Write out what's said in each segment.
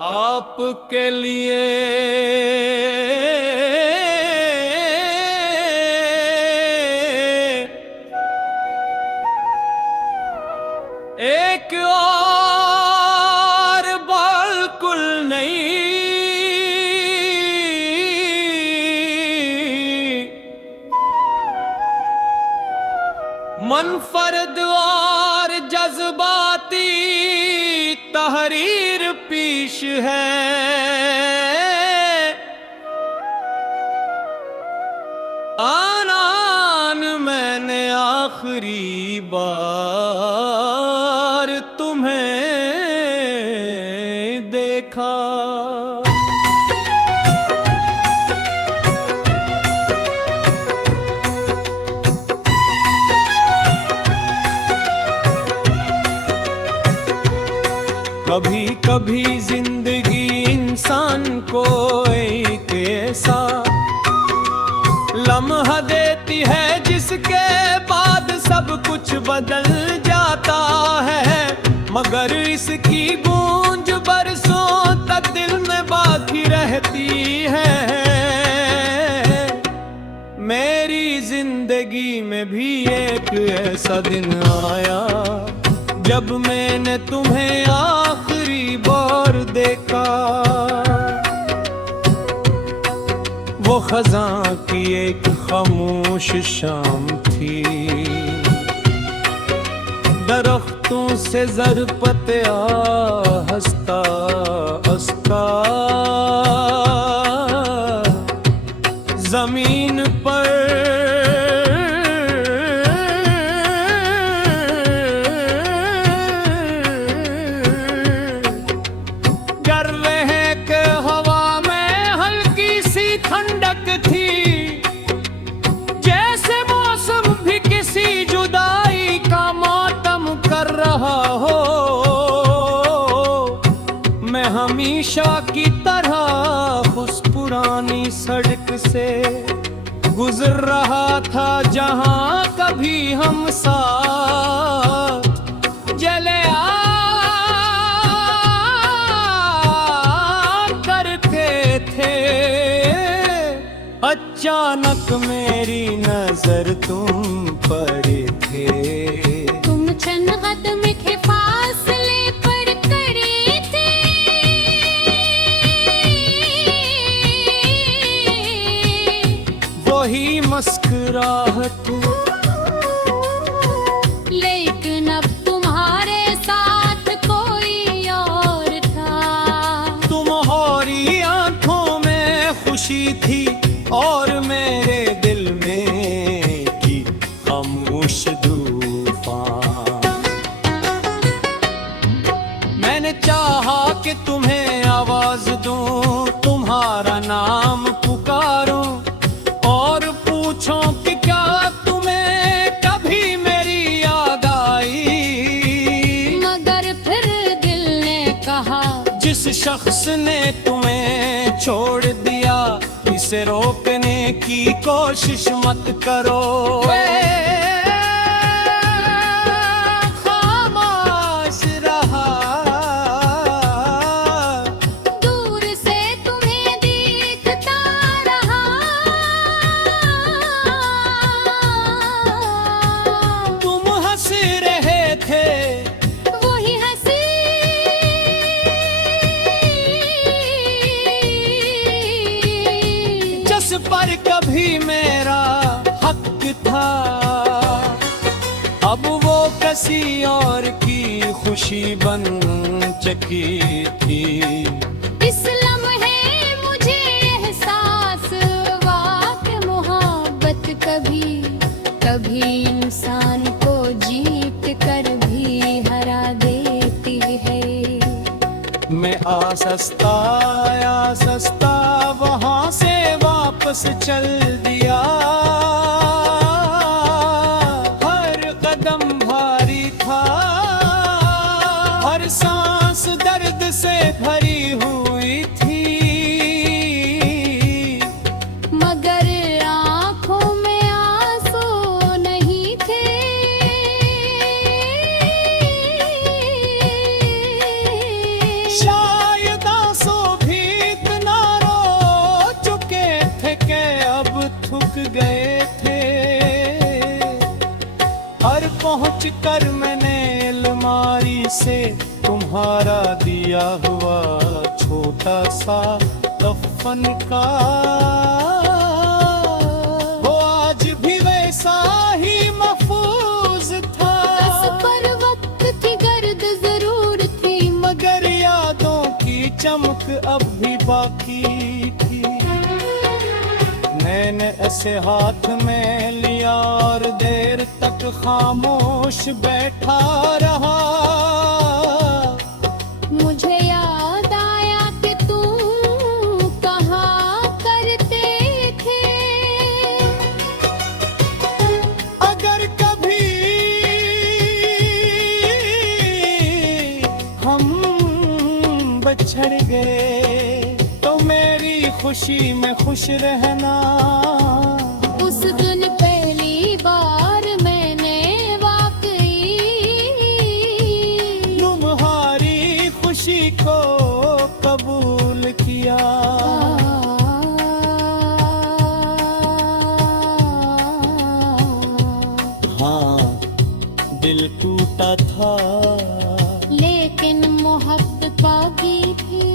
आपके लिए एक और बिल्कुल नहीं मुनफरद और जज्बाती तहरीर पेश है। आनान मैंने आखिरी बार तुम्हें देखा। कभी कभी जिंदगी इंसान को एक ऐसा लम्हा देती है जिसके बाद सब कुछ बदल जाता है, मगर इसकी गूंज बरसों तक दिल में बाकी रहती है। मेरी जिंदगी में भी एक ऐसा दिन आया जब मैंने तुम्हें आखिरी बार देखा। वो खज़ां की एक खामोश शाम थी, दरख्तों से ज़रपते हंसता हंसता ज़मीन पर हमेशा की तरह उस पुरानी सड़क से गुजर रहा था जहां कभी हम साथ जले करते थे। अचानक मेरी नजर तुम पर थे, तुम चंद कदम के फासले पर खड़े थे। वही मुस्कुराहट, लेकिन अब तुम्हारे साथ कोई और था। तुम्हारी आंखों में खुशी थी और मेरे दिल में की खामोश तूफान। मैंने चाहा कि तुम्हें आवाज दूं, तुम्हारा नाम पुकारूं और पूछूं कि क्या तुम्हें कभी मेरी याद आई। मगर फिर दिल ने कहा, जिस शख्स ने तुम्हें छोड़ दिया इसे रोकने की कोशिश मत करो। खामोश रहा, दूर से तुम्हें देखता रहा। तुम हंस रहे थे, वही हंसी जिस पर कभी मेरा हक था। अब वो किसी और की खुशी बन चुकी थी। इस लम्हे मुझे एहसास हुआ कि मोहब्बत कभी कभी इंसान को जीत कर भी हरा देती है। मैं आसस्ता वहां से वापस चल दिया। हर कदम भारी था, हर सांस दर्द से भरी हुई थी। मगर आँखों में आंसू नहीं थे। शायद घर पहुँच कर मैंने अलमारी से तुम्हारा दिया हुआ छोटा सा कफन का, वो आज भी वैसा ही महफूज था। बस पर वक्त की गर्द जरूर थी, मगर यादों की चमक अब भी बाकी थी। मैंने ऐसे हाथ में लिया और देर तक खामोश बैठा रहा। मुझे याद आया कि तुम कहा करते थे, अगर कभी हम बछड़ गए तो मेरी खुशी में खुश रहना। उस दिन पहली बार मैंने वाकई तुम्हारी खुशी को कबूल किया। हाँ, दिल टूटा था लेकिन मोहब्बत बाकी थी।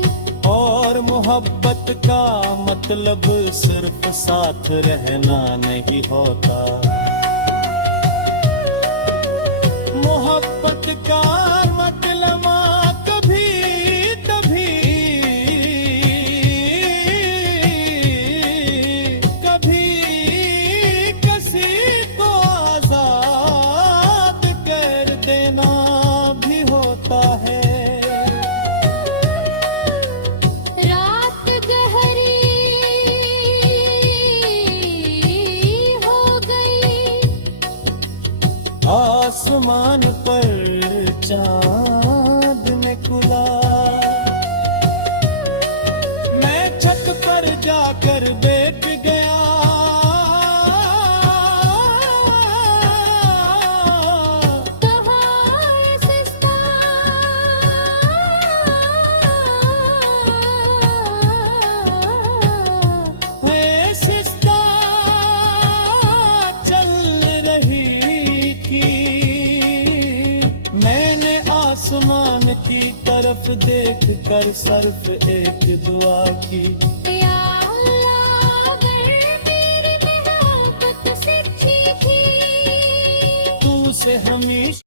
और मोहब्बत का मतलब सिर्फ साथ रहना नहीं होता। मोहब्बत का मतलब कभी कभी कभी किसी को आजाद कर देना भी होता है। रात गहरी हो गई, आसमान पर चांद निकला। मैं छत पर जाकर बैठ गया। कहाँ है सिस्ता, मैं सिस्ता चल रही थी। मैंने आसमान की तरफ देख कर सिर्फ एक दुआ की। या अल्लाह, अगर मेरी मोहब्बत सच्ची थी तू से हमेशा